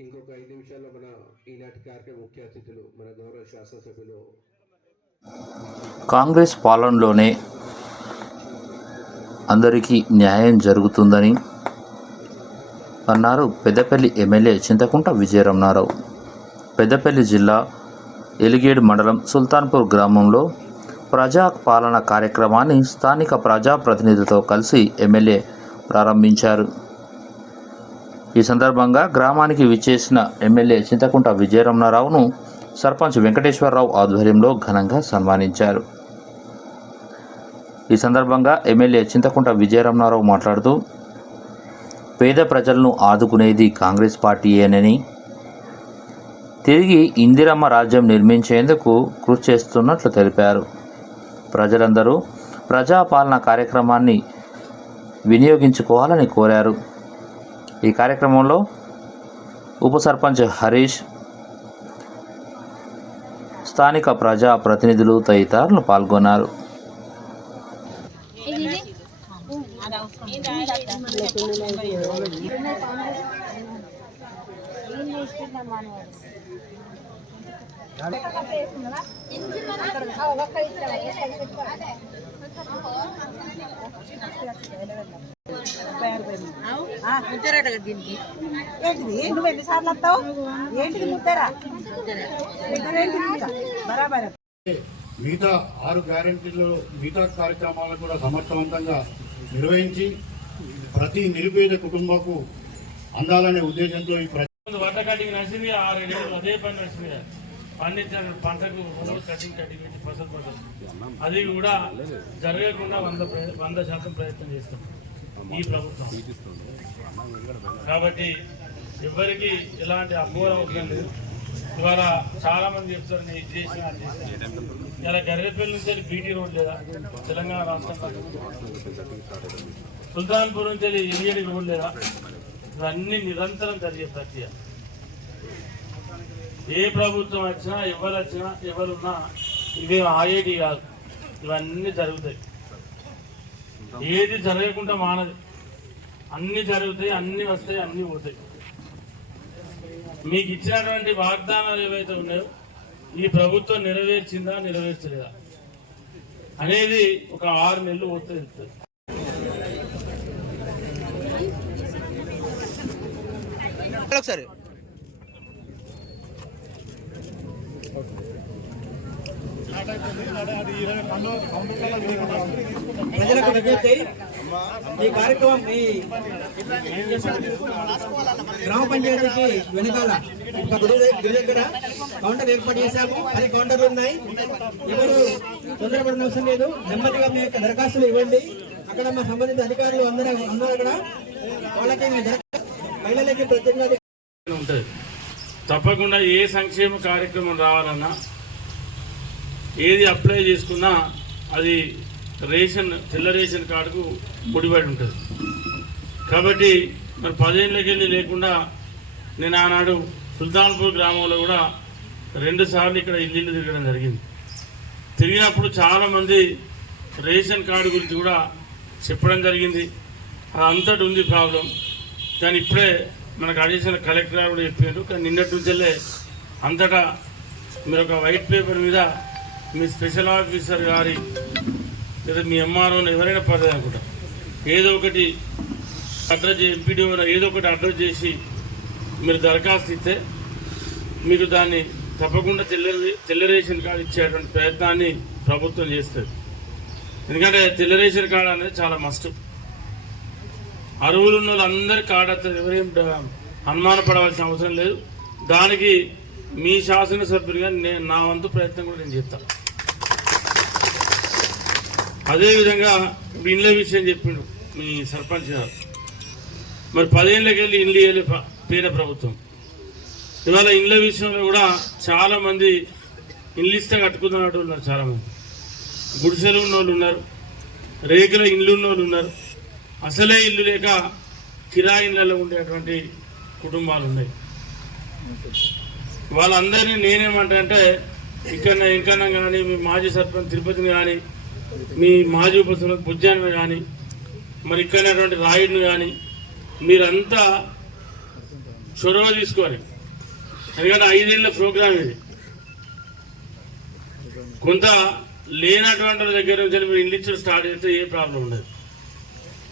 ఐదు నిమిషాల్లో మన ఈనాటి కార్యక్రమ ముఖ్య అతిథులు మన గౌరవ శాసనసభ్యులు. కాంగ్రెస్ పాలనలోనే అందరికీ న్యాయం జరుగుతుందని అన్నారు పెద్దపల్లి ఎమ్మెల్యే చింతకుంట విజయరమణారావు. పెద్దపల్లి జిల్లా ఎలిగేడు మండలం సుల్తాన్పూర్ గ్రామంలో ప్రజా పాలన కార్యక్రమాన్ని స్థానిక ప్రజాప్రతినిధులతో కలిసి ఎమ్మెల్యే ప్రారంభించారు. ఈ సందర్భంగా గ్రామానికి విచ్చేసిన ఎమ్మెల్యే చింతకుంట విజయరమణారావును సర్పంచ్ వెంకటేశ్వరరావు ఆధ్వర్యంలో ఘనంగా సన్మానించారు. ఈ సందర్భంగా ఎమ్మెల్యే చింతకుంట విజయరమణారావు మాట్లాడుతూ పేద ప్రజలను ఆదుకునేది కాంగ్రెస్ పార్టీయేనని తిరిగి ఇందిరమ్మ రాజ్యం నిర్మించేందుకు కృషి చేస్తున్నట్లు తెలిపారు. ప్రజలందరూ ప్రజాపాలన కార్యక్రమాన్ని వినియోగించుకోవాలని కోరారు. ఈ కార్యక్రమంలో ఉప సర్పంచ్ హరీష్ స్థానిక ప్రజా ప్రతినిధులు తదితరులు పాల్గొన్నారు. ముద్దరట కదా దీనికి? ఏంటిది? నువ్వు ఎన్నిసార్లు వస్తావు ఏంటిది ముద్దరా? బరాబర్. మిగతా ఆరు గ్యారంటీలు మిగతా కార్యక్రమాలను కూడా సమర్థవంతంగా నిర్వహించి ప్రతి నిరుపేద కుటుంబకు అందాలనే ఉద్దేశంతో ఈ వడ్డ కటింగ్ నడిచింది ఆరు అదే పని నడిచింది. పండించిన పంటకు కటింగ్ కటింగ్ పెట్టి ఫసల్ ఫసల్ అది కూడా జరగకుండా వంద వంద శాతం ప్రయత్నం చేస్తాం. ఈ ప్రభుత్వం. కాబట్టి ఎవరికి ఎలాంటి అపోహ అవసరం లేదు. ఇవాళ చాలా మంది చెప్తారు నేను ఇది చేసిన అది చేసిన. ఇలా గర్రెపల్లి నుంచి వెళ్ళి బీటీ రోడ్ లేదా తెలంగాణ రాష్ట్రంలో సుల్తాన్పూర్ నుంచి వెళ్ళి ఎలియడి రోడ్ లేదా ఇవన్నీ నిరంతరం జరిగే ప్రక్రియ. ఏ ప్రభుత్వం వచ్చినా ఎవరు వచ్చినా ఎవరున్నా ఇవి ఆయేటి కాదు. ఇవన్నీ జరుగుతాయి. ఏది జరగకుండా మానదు. అన్ని జరుగుతాయి అన్ని వస్తాయి అన్ని పోతాయి. మీకు ఇచ్చినటువంటి వాగ్దానాలు ఏవైతే ఉన్నాయో ఈ ప్రభుత్వం నెరవేర్చిందా నెరవేర్చలేదా? అనేది ఒక ఆరు నెలలు పోతే తెలుస్తుంది. ఒకసారి. ప్రజలకు విజ్ఞప్తి ఈ కార్యక్రమం ఈ గ్రామ పంచాయతీకి వెనకాల ఒక గుడి దగ్గర- గుడి దగ్గర కౌంటర్ ఏర్పాటు చేశాము. అది కౌంటర్లు ఉన్నాయి. ఎవరు తొందరపడిన అవసరం లేదు. నెమ్మదిగా మీ యొక్క దరఖాస్తులు ఇవ్వండి. అక్కడ మా సంబంధిత అధికారులు అందరూ ఉన్నారు అక్కడ. వాళ్ళకి మహిళలకి ప్రత్యేకంగా ఉంటుంది. తప్పకుండా ఏ సంక్షేమ కార్యక్రమం రావాలన్నా ఏది అప్లై చేసుకున్నా అది రేషన్ తెల్ల రేషన్ కార్డుకు ముడిపడి ఉంటుంది. కాబట్టి మరి పదేళ్ళకి వెళ్ళి లేకుండా నేను ఆనాడు సుల్తాన్పూర్ గ్రామంలో కూడా రెండు సార్లు ఇక్కడ ఇల్లు ఇల్లు తిరగడం జరిగింది. తిరిగినప్పుడు చాలామంది రేషన్ కార్డు గురించి కూడా చెప్పడం జరిగింది. అది అంతటి ఉంది ప్రాబ్లం. కానీ ఇప్పుడే మనకు అడిషనల్ కలెక్టర్ కూడా చెప్పారు కానీ నిన్నటి నుంచెల్లే అంతటా మీరు ఒక వైట్ పేపర్ మీద మీ స్పెషల్ ఆఫీసర్ గారి లేదా మీ ఎంఆర్ఓని ఎవరైనా పర్లేదు అనుకుంటా. ఏదో ఒకటి అడ్రస్ ఎంపీడీఓ ఏదో ఒకటి అడ్రస్ చేసి మీరు దరఖాస్తు ఇస్తే మీరు దాన్ని తప్పకుండా తెల్ల తెల్లరేషన్ కార్డు ఇచ్చేటువంటి ప్రయత్నాన్ని ప్రభుత్వం చేస్తుంది. ఎందుకంటే తెల్లరేషన్ కార్డు అనేది చాలా మస్ట్. అరువులు ఉన్న వాళ్ళందరి కార్డు వస్తుంది ఎవరేం అనుమానపడవలసిన అవసరం లేదు. దానికి మీ శాసనసభ్యుడిగా నేను నా వంతు ప్రయత్నం కూడా నేను చేస్తాను అదేవిధంగా ఇండ్ల విషయం చెప్పిండు మీ సర్పంచ్ గారు. మరి పదేళ్ళకి వెళ్ళి ఇండ్లు ఇవ్వలే పేద ప్రభుత్వం. ఇవాళ ఇండ్ల విషయంలో కూడా చాలామంది ఇండ్లు ఇస్తే కట్టుకున్నట్టు ఉన్నారు చాలా మంది గుడిసెలు ఉన్న వాళ్ళు ఉన్నారు రేకుల ఇండ్లు ఉన్న వాళ్ళు ఉన్నారు. అసలే ఇల్లు లేక కిరాయి ఇళ్ళలో ఉండేటువంటి కుటుంబాలు ఉన్నాయి. వాళ్ళందరినీ నేనేమంటా అంటే ఇక్కడ ఇంకన్నా కానీ మీ మాజీ సర్పంచ్ తిరుపతిని కానీ మీ మాజీ ఉప బుజ్జాన్ని కానీ మరి ఇక్కడటువంటి రాయుడిని కానీ మీరంతా చొరవ తీసుకోవాలి. ఎందుకంటే ఐదేళ్ళ ప్రోగ్రామ్ ఇది. కొంత లేనటువంటి దగ్గర నుంచి మీరు ఇల్లు స్టార్ట్ చేస్తే ఏ ప్రాబ్లం ఉండదు.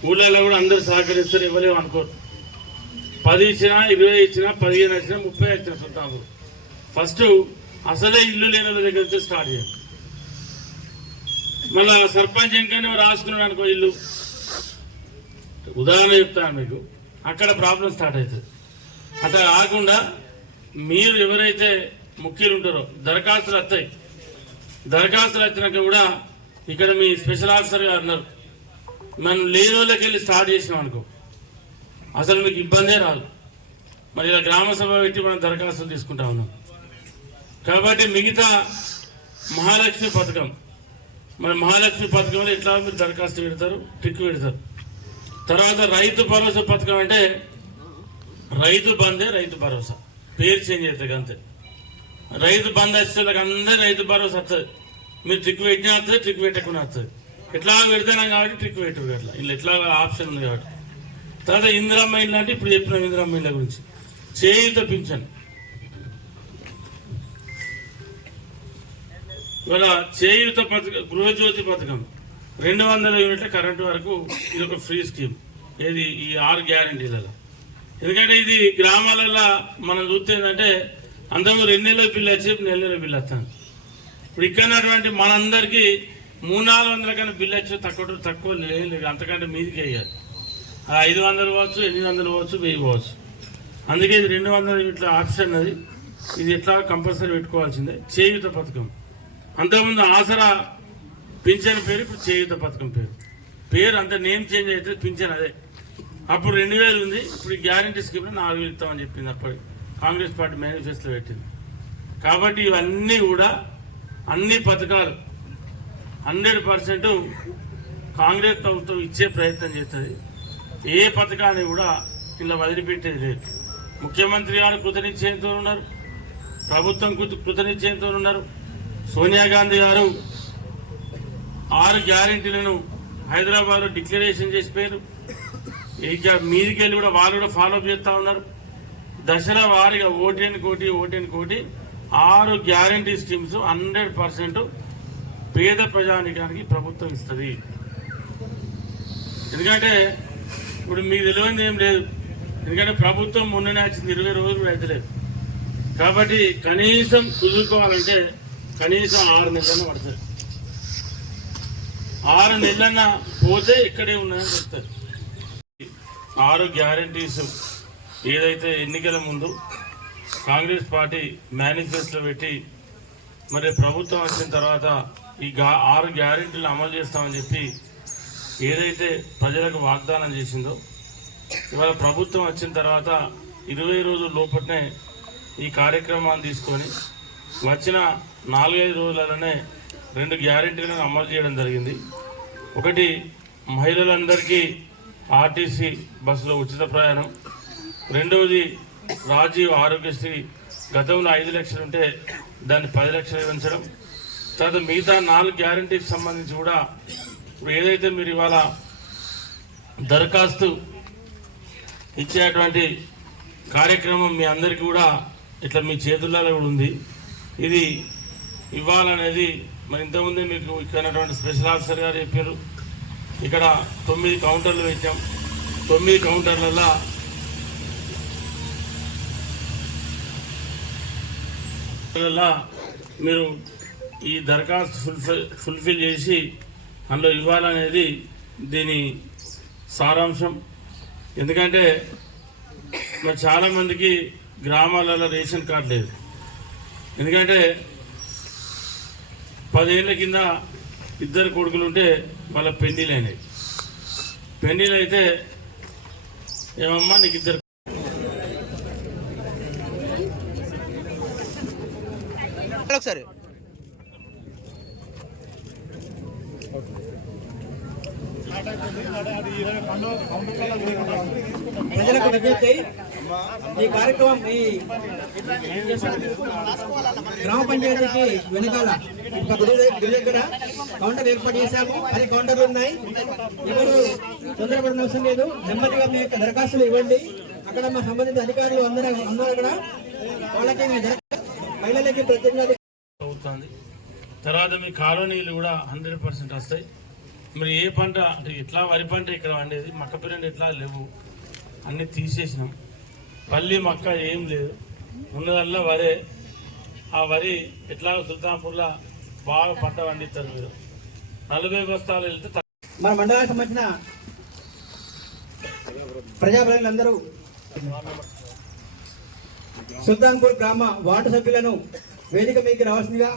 ఊళ్ళలో కూడా అందరూ సహకరిస్తారు ఇవ్వలేము అనుకోరు పది ఇచ్చినా ఇరవై ఇచ్చినా పదిహేను వచ్చినా ముప్పై వచ్చినా సుల్తాపూర్ ఫస్ట్ అసలే ఇల్లు లేని వాళ్ళ దగ్గర నుంచి స్టార్ట్ చేయాలి. మళ్ళా సర్పంచ్ ఇంకనే రాసుకున్నాడు అనుకో ఇల్లు. ఉదాహరణ చెప్తాను మీకు. అక్కడ ప్రాబ్లం స్టార్ట్ అవుతుంది. అట్లా కాకుండా మీరు ఎవరైతే ముఖ్యులు ఉంటారో దరఖాస్తులు వస్తాయి. దరఖాస్తులు వచ్చినాక కూడా ఇక్కడ మీ స్పెషల్ ఆఫీసర్ గారు అన్నారు మనం లేని వాళ్ళకి వెళ్ళి స్టార్ట్ చేసినాం అనుకో. అసలు మీకు ఇబ్బందే రాదు. మరి ఇలా గ్రామ సభ పెట్టి మనం దరఖాస్తులు తీసుకుంటా ఉన్నాం. కాబట్టి మిగతా మహాలక్ష్మి పథకం మరి మహాలక్ష్మి పథకంలో ఎట్లా మీరు దరఖాస్తు పెడతారు టిక్ పెడతారు. తర్వాత రైతు భరోసా పథకం అంటే రైతు బందే రైతు భరోసా. పేరు చేంజ్ అవుతుంది అంతే. రైతు బంద్ వచ్చే అందరూ రైతు భరోసా వస్తుంది. మీరు టిక్ పెట్టినా వస్తుంది ట్రిక్ పెట్టకుండా వస్తుంది. ఎట్లా పెడతాను కాబట్టి ట్రిక్ పెట్టరు అట్లా. ఇలా ఎట్లా ఆప్షన్ ఉంది కాబట్టి. తర్వాత ఇందిరమ్మ ఇల్లు అంటే ఇప్పుడు చెప్పిన ఇందిరమ్మ ఇళ్ళ గురించి. చేయుత పింఛన్. ఇవాళ చేయూత పథకం గృహజ్యోతి పథకం. రెండు వందల యూనిట్ల కరెంటు వరకు ఇది ఒక ఫ్రీ స్కీమ్. ఏది? ఈ ఆరు గ్యారంటీలలో. ఎందుకంటే ఇది గ్రామాలలో మనం చూస్తే ఏంటంటే అందరూ రెండు నెలల బిల్లు వచ్చి ఇప్పుడు నెల నెలల బిల్లు వస్తాను. ఇప్పుడు ఇక్కడ మనందరికీ మూడు నాలుగు వందల కన్నా బిల్లు వచ్చి తక్కువ తక్కువ లేదు. అంతకంటే మీదికి వేయాలి. ఐదు వందలు పోవచ్చు ఎనిమిది వందలు పోవచ్చు వెయ్యి పోవచ్చు. అందుకే ఇది రెండు వందల ఇట్లా ఆప్షన్ అది ఇది ఎట్లా కంపల్సరీ పెట్టుకోవాల్సిందే. చేయుత పథకం. అంతకుముందు ఆసరా పింఛన్ పేరు ఇప్పుడు చేయుత పథకం పేరు. పేరు అంత నేమ్ చేంజ్ అయితే పింఛన్ అదే. అప్పుడు రెండు వేలు ఉంది ఇప్పుడు గ్యారంటీ స్కీమ్లో నాలుగు వేలు ఇస్తామని చెప్పింది అప్పటి కాంగ్రెస్ పార్టీ మేనిఫెస్టోలో పెట్టింది. కాబట్టి ఇవన్నీ కూడా అన్ని పథకాలు హండ్రెడ్ పర్సెంట్ కాంగ్రెస్ ప్రభుత్వం ఇచ్చే ప్రయత్నం చేస్తుంది. ఏ పథకాన్ని కూడా ఇలా వదిలిపెట్టేది లేదు. ముఖ్యమంత్రి గారు కృతనిశ్చయంతో ఉన్నారు ప్రభుత్వం కృతనిశ్చయంతో ఉన్నారు. సోనియా గాంధీ గారు ఆరు గ్యారెంటీలను హైదరాబాద్లో డిక్లరేషన్ చేసిపోయారు. ఇక మీదికి వెళ్ళి కూడా వాళ్ళు కూడా ఫాలోఅప్ చేస్తూ ఉన్నారు. దశల వారీగా ఓటేని కోటి ఓటేని కోటి ఆరు గ్యారంటీ స్కీమ్స్ హండ్రెడ్ పర్సెంట్ పేద ప్రజానికానికి ప్రభుత్వం ఇస్తుంది. ఎందుకంటే ఇప్పుడు మీకు తెలియదు ఏం లేదు. ఎందుకంటే ప్రభుత్వం మొన్ననే వచ్చింది ఇరవై రోజులు అయితే లేదు. కాబట్టి కనీసం కుదురుకోవాలంటే కనీసం ఆరు నెలలన్నా పడతారు ఆరు నెలలన్న పోతే ఇక్కడే ఉన్నాయని చెప్తారు. ఆరు గ్యారంటీస్ ఏదైతే ఎన్నికల ముందు కాంగ్రెస్ పార్టీ మేనిఫెస్టో పెట్టి మరి ప్రభుత్వం వచ్చిన తర్వాత ఈ గా- ఆరు గ్యారెంటీలు అమలు చేస్తామని చెప్పి ఏదైతే ప్రజలకు వాగ్దానం చేసిందో ఇవాళ ప్రభుత్వం వచ్చిన తర్వాత ఇరవై రోజుల లోపలనే ఈ కార్యక్రమాన్ని తీసుకొని వచ్చిన నాలుగైదు రోజులలోనే రెండు గ్యారెంటీలను అమలు చేయడం జరిగింది. ఒకటి మహిళలందరికీ ఆర్టీసీ బస్సులో ఉచిత ప్రయాణం. రెండవది రాజీవ్ ఆరోగ్యశ్రీ గతంలో ఐదు లక్షలు ఉంటే దాన్ని పది లక్షలు పెంచడం తర్వాత మిగతా నాలుగు గ్యారంటీకి సంబంధించి కూడా ఇప్పుడు ఏదైతే మీరు ఇవాళ దరఖాస్తు ఇచ్చేటువంటి కార్యక్రమం మీ అందరికీ కూడా ఇట్లా మీ చేతుల్లో కూడా ఉంది. ఇది ఇవ్వాలనేది మరి ఇంతకుముందే మీకు ఇక్కడ స్పెషల్ ఆఫీసర్ గారు చెప్పారు. ఇక్కడ తొమ్మిది కౌంటర్లు పెట్టాం తొమ్మిది కౌంటర్లలో మీరు ఈ దరఖాస్తు ఫుల్ఫిల్ ఫుల్ఫిల్ చేసి అందులో ఇవ్వాలనేది దీని సారాంశం. ఎందుకంటే మరి చాలామందికి గ్రామాలలో రేషన్ కార్డు లేదు. ఎందుకంటే పదేళ్ళ కింద ఇద్దరు కొడుకులు ఉంటే వాళ్ళ పెళ్ళిలు అయినాయి పెళ్ళిలు అయితే ఏమమ్మా నీకు ఇద్దరు ఒకసారి. ప్రజలకు ఈ కార్యక్రమం ఈ గ్రామ పంచాయతీకి వెనకాల ఒక గుడి దగ్గర- కౌంటర్ ఏర్పాటు చేశాము. అది కౌంటర్లు ఉన్నాయి. ఎవరు తొందరపడిన అవసరం లేదు. నెమ్మదిగా మీ యొక్క దరఖాస్తులు ఇవ్వండి. అక్కడ మా సంబంధిత అధికారులు అందరూ ఉన్నారు అక్కడ. వాళ్ళకి మహిళలకి ప్రత్యేకంగా అవుతుంది. తర్వాత మీ కాలనీలు కూడా హండ్రెడ్ పర్సెంట్ వస్తాయి. మరి ఏ పంట అంటే ఎట్లా వరి పంట ఇక్కడ వండేది? మక్క పిరండి ఎట్లా లేవు? అన్నీ తీసేసినాం. పల్లి మక్క ఏం లేదు. ఉన్నదల్లా వరే. ఆ వరి ఎట్లా సుల్తాన్పూర్లో బాగా పంట పండిస్తారు మీరు నలభై బస్తాలు వెళ్తే మన మండలానికి సంబంధించిన ప్రజాప్రతినిధులందరూ సుల్తాన్పూర్ గ్రామ వార్డు సభ్యులను వేదిక మీకు రావాల్సిందిగా